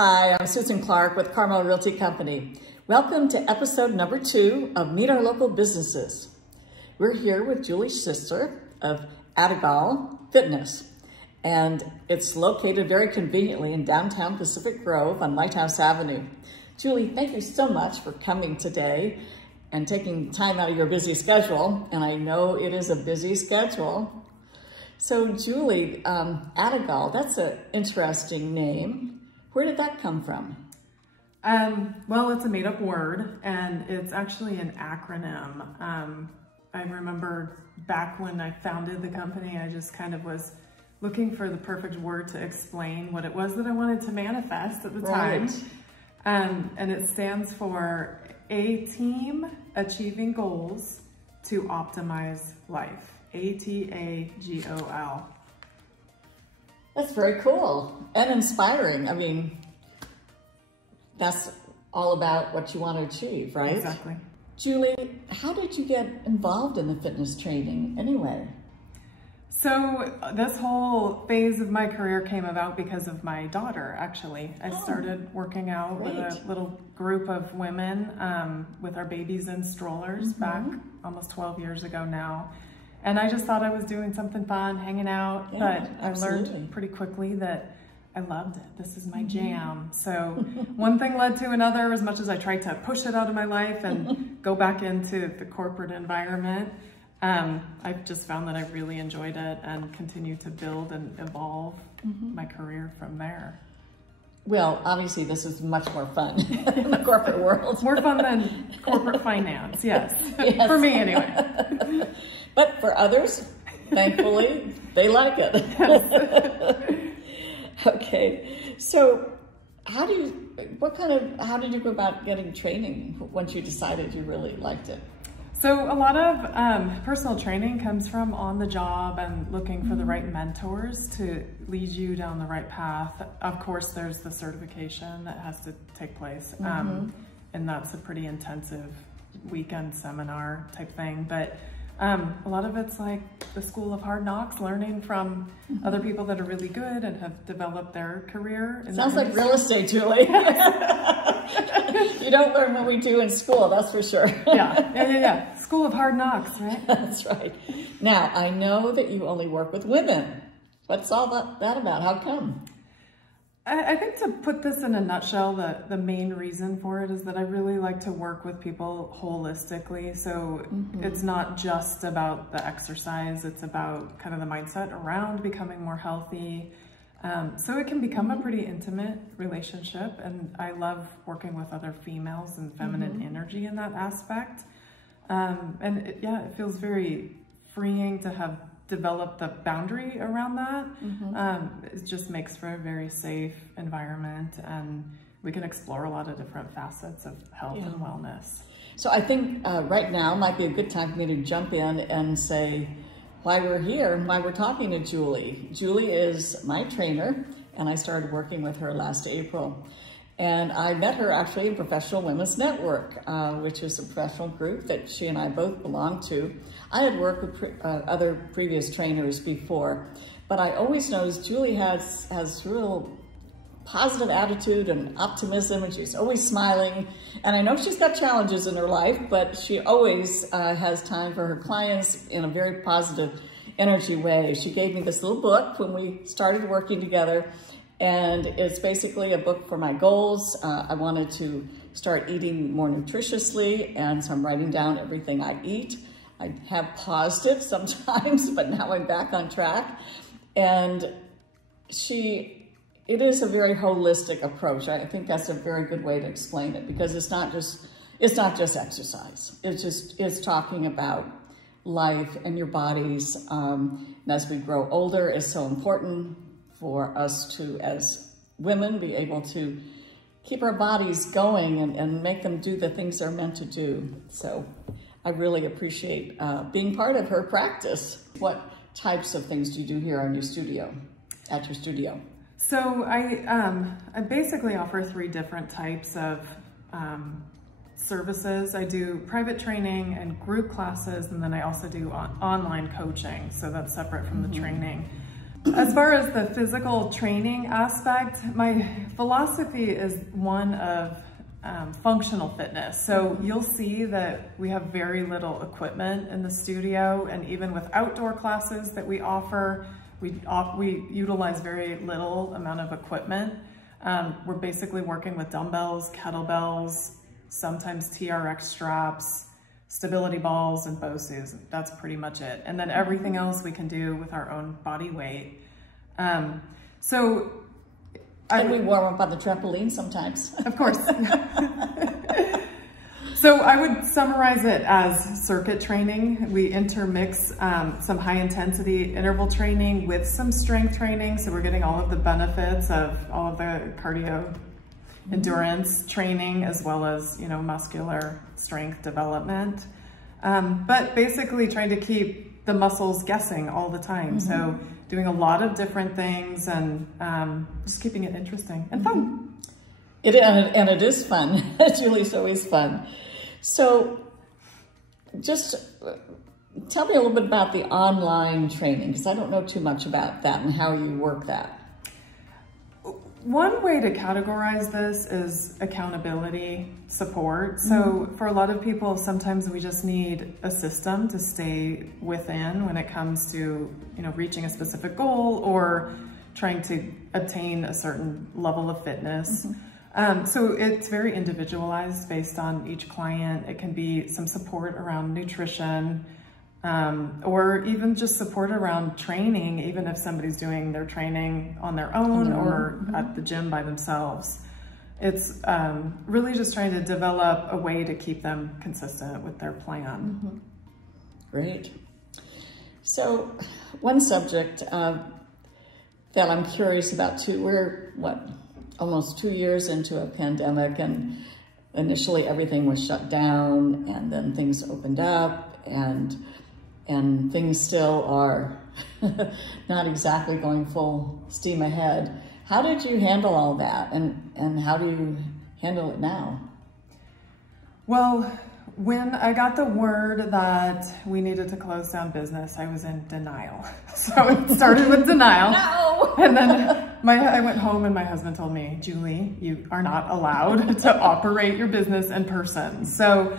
Hi, I'm Susan Clark with Carmel Realty Company. Welcome to episode number 2 of Meet Our Local Businesses. We're here with Julie Sister of Adigal Fitness, and it's located very conveniently in downtown Pacific Grove on Lighthouse Avenue. Julie, thank you so much for coming today and taking time out of your busy schedule, and I know it is a busy schedule. So Julie, Adigal, that's an interesting name. Where did that come from? Well, it's a made-up word, and it's actually an acronym. I remember back when I founded the company, I just kind of was looking for the perfect word to explain what it was that I wanted to manifest at the time. And it stands for A Team Achieving Goals to Optimize Life. ATAGOL. That's very cool and inspiring. I mean, that's all about what you want to achieve, right? Exactly. Julie, how did you get involved in the fitness training anyway? So this whole phase of my career came about because of my daughter, actually. I started working out with a little group of women with our babies in strollers back almost 12 years ago now. And I just thought I was doing something fun, hanging out, but I learned pretty quickly that I loved it. This is my jam. So one thing led to another. As much as I tried to push it out of my life and go back into the corporate environment, I've just found that I really enjoyed it and continue to build and evolve my career from there. Well, obviously this is much more fun in the corporate world. More fun than corporate finance, yes. For me anyway. But for others, thankfully, they like it. Yes. Okay, so how did you go about getting training once you decided you really liked it? So a lot of personal training comes from on the job and looking for the right mentors to lead you down the right path. Of course, there's the certification that has to take place, and that's a pretty intensive weekend seminar type thing. But a lot of it's like the school of hard knocks, learning from other people that are really good and have developed their career. Sounds like real estate, Julie. You don't learn what we do in school, that's for sure. Yeah. School of hard knocks, right? That's right. Now, I know that you only work with women. What's all that about? How come? I think to put this in a nutshell, the main reason for it is that I really like to work with people holistically. So it's not just about the exercise, it's about kind of the mindset around becoming more healthy. So it can become a pretty intimate relationship, and I love working with other females and feminine energy in that aspect. And it feels very freeing to have developed the boundary around that. It just makes for a very safe environment, and we can explore a lot of different facets of health and wellness. So I think right now might be a good time for me to jump in and say why we're here and why we're talking to Julie. Julie is my trainer, and I started working with her last April. And I met her actually in Professional Women's Network, which is a professional group that she and I both belong to. I had worked with other previous trainers before, but I always noticed Julie has real positive attitude and optimism, and she's always smiling. And I know she's got challenges in her life, but she always has time for her clients in a very positive energy way. She gave me this little book when we started working together, and it's basically a book for my goals. I wanted to start eating more nutritiously, and so I'm writing down everything I eat. I have paused it sometimes, but now I'm back on track. And it is a very holistic approach. I think that's a very good way to explain it, because it's not just exercise. It's talking about life and your bodies. And as we grow older, it's so important for us to, as women, be able to keep our bodies going and make them do the things they're meant to do. So I really appreciate being part of her practice. What types of things do you do here in your studio, at your studio? So I basically offer 3 different types of services. I do private training and group classes, and then I also do online coaching. So that's separate from the training. As far as the physical training aspect, my philosophy is one of functional fitness. So you'll see that we have very little equipment in the studio, and even with outdoor classes that we offer, we utilize very little amount of equipment. We're basically working with dumbbells, kettlebells, sometimes TRX straps, stability balls, and BOSUs. That's pretty much it. And then everything else we can do with our own body weight. And we warm up on the trampoline sometimes. Of course. So I would summarize it as circuit training. We intermix some high intensity interval training with some strength training. So we're getting all of the benefits of all of the cardio endurance training, as well as, muscular strength development. But basically trying to keep the muscles guessing all the time. So doing a lot of different things and just keeping it interesting and fun. It is fun. Julie's always fun. So just tell me a little bit about the online training, because I don't know too much about that and how you work that. One way to categorize this is accountability support. So for a lot of people, sometimes we just need a system to stay within when it comes to, reaching a specific goal or trying to obtain a certain level of fitness. So it's very individualized based on each client. It can be some support around nutrition, or even just support around training, even if somebody's doing their training on their own or at the gym by themselves. It's really just trying to develop a way to keep them consistent with their plan. Great. So one subject that I'm curious about too, we're almost 2 years into a pandemic, and initially everything was shut down, and then things opened up, and things still are not exactly going full steam ahead. How did you handle all that, and how do you handle it now? Well, when I got the word that we needed to close down business, I was in denial. So it started with denial. No! And then I went home and my husband told me, Julie, you are not allowed to operate your business in person. So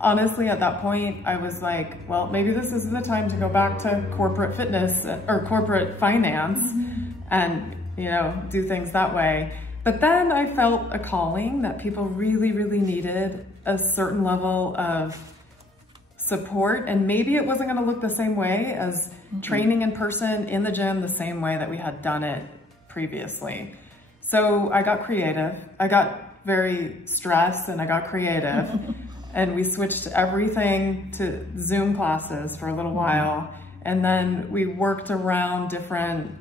honestly, at that point, I was like, well, maybe this is the time to go back to corporate fitness or corporate finance and, do things that way. But then I felt a calling that people really, really needed a certain level of support, and maybe it wasn't going to look the same way as training in person in the gym the same way that we had done it previously. So I got creative. I got very stressed and I got creative and we switched everything to Zoom classes for a little while, and then we worked around different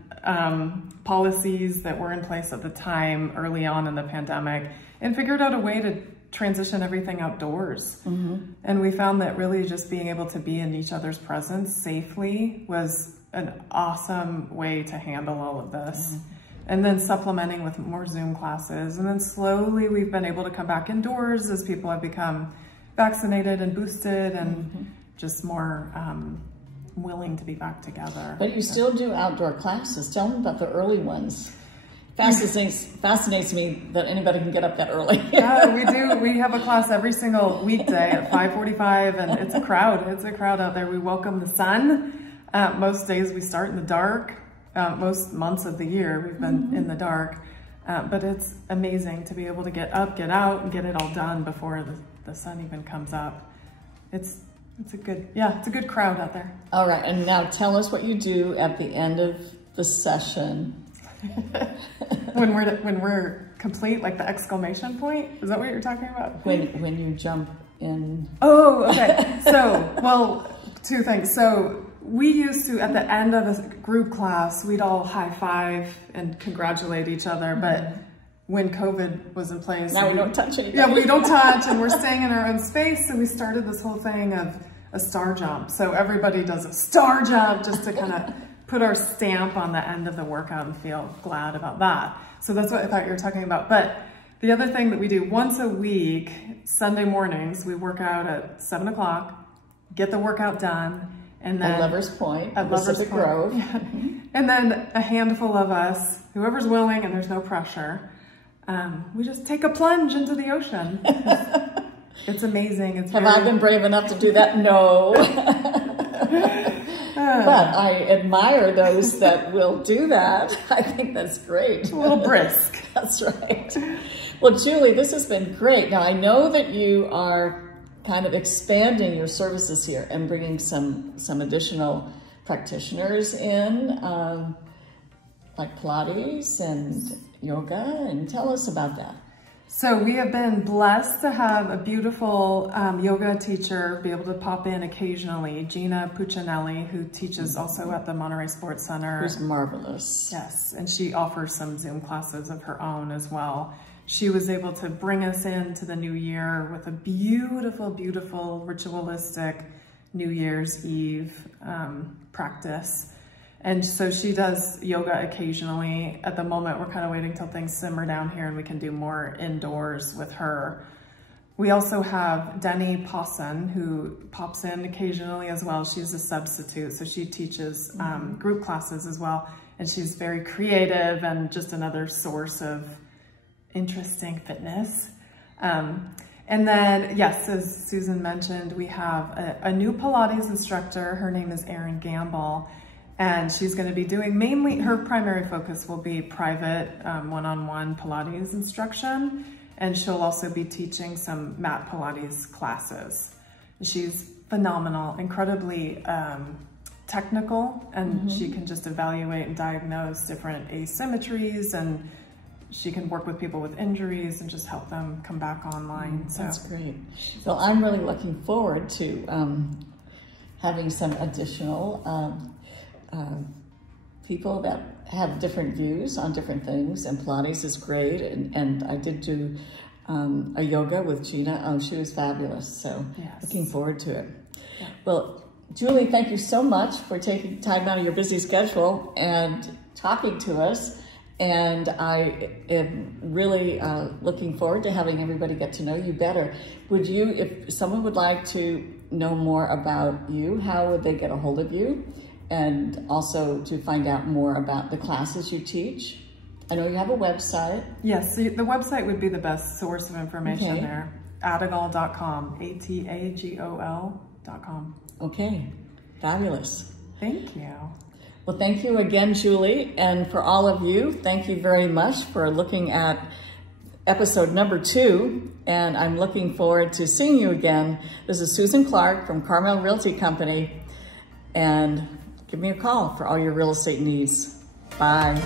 policies that were in place at the time early on in the pandemic and figured out a way to transition everything outdoors. And we found that really just being able to be in each other's presence safely was an awesome way to handle all of this. And then supplementing with more Zoom classes. And then slowly we've been able to come back indoors as people have become vaccinated and boosted and just more willing to be back together. But you still do outdoor classes. Tell me about the early ones. Fascinates me that anybody can get up that early. Yeah, we do. We have a class every single weekday at 5:45, and it's a crowd. It's a crowd out there. We welcome the sun. Most days we start in the dark. Most months of the year we've been in the dark. But it's amazing to be able to get up, get out, and get it all done before the sun even comes up. It's a good crowd out there. All right, and now tell us what you do at the end of the session. when we're complete, like the exclamation point? Is that what you're talking about? When you jump in. Oh, okay. So, well, two things. So we used to, at the end of a group class, we'd all high five and congratulate each other. But when COVID was in place, now we don't touch anybody. Yeah, we don't touch, and we're staying in our own space. So we started this whole thing of a star jump. So everybody does a star jump just to kind of put our stamp on the end of the workout and feel glad about that. So that's what I thought you were talking about. But the other thing that we do once a week, Sunday mornings, we work out at 7 o'clock, get the workout done, And then at Lovers Point, at Lovers Pacific Point. Grove. Yeah. And then a handful of us, whoever's willing and there's no pressure, we just take a plunge into the ocean. It's amazing. Have I been brave enough to do that? No. But I admire those that will do that. I think that's great. It's a little brisk. That's right. Well, Julie, this has been great. Now, I know that you are kind of expanding your services here and bringing some additional practitioners in, like Pilates and yoga, and tell us about that. So we have been blessed to have a beautiful yoga teacher be able to pop in occasionally, Gina Puccinelli, who teaches also at the Monterey Sports Center. Who's marvelous. Yes, and she offers some Zoom classes of her own as well. She was able to bring us into the new year with a beautiful, beautiful ritualistic New Year's Eve practice. And so she does yoga occasionally. At the moment, we're kind of waiting till things simmer down here and we can do more indoors with her. We also have Denny Pawson, who pops in occasionally as well. She's a substitute, so she teaches group classes as well. And she's very creative and just another source of interesting fitness. And then, yes, as Susan mentioned, we have a new Pilates instructor. Her name is Erin Gamble. And she's going to be doing mainly, her primary focus will be private one-on-one Pilates instruction. And she'll also be teaching some mat Pilates classes. She's phenomenal, incredibly technical, and she can just evaluate and diagnose different asymmetries, and she can work with people with injuries and just help them come back online. So that's great. So I'm really looking forward to having some additional people that have different views on different things, and Pilates is great, and I did do a yoga with Gina. Oh, she was fabulous, so yes. Looking forward to it. Yeah. Well, Julie, thank you so much for taking time out of your busy schedule and talking to us, and I am really looking forward to having everybody get to know you better. Would you, if someone would like to know more about you, how would they get a hold of you? And also to find out more about the classes you teach. I know you have a website. Yes, so the website would be the best source of information there. Atagol.com, ATAGOL.com. Okay, fabulous. Thank you. Well, thank you again, Julie. And for all of you, thank you very much for looking at episode number 2. And I'm looking forward to seeing you again. This is Susan Clark from Carmel Realty Company. And give me a call for all your real estate needs. Bye.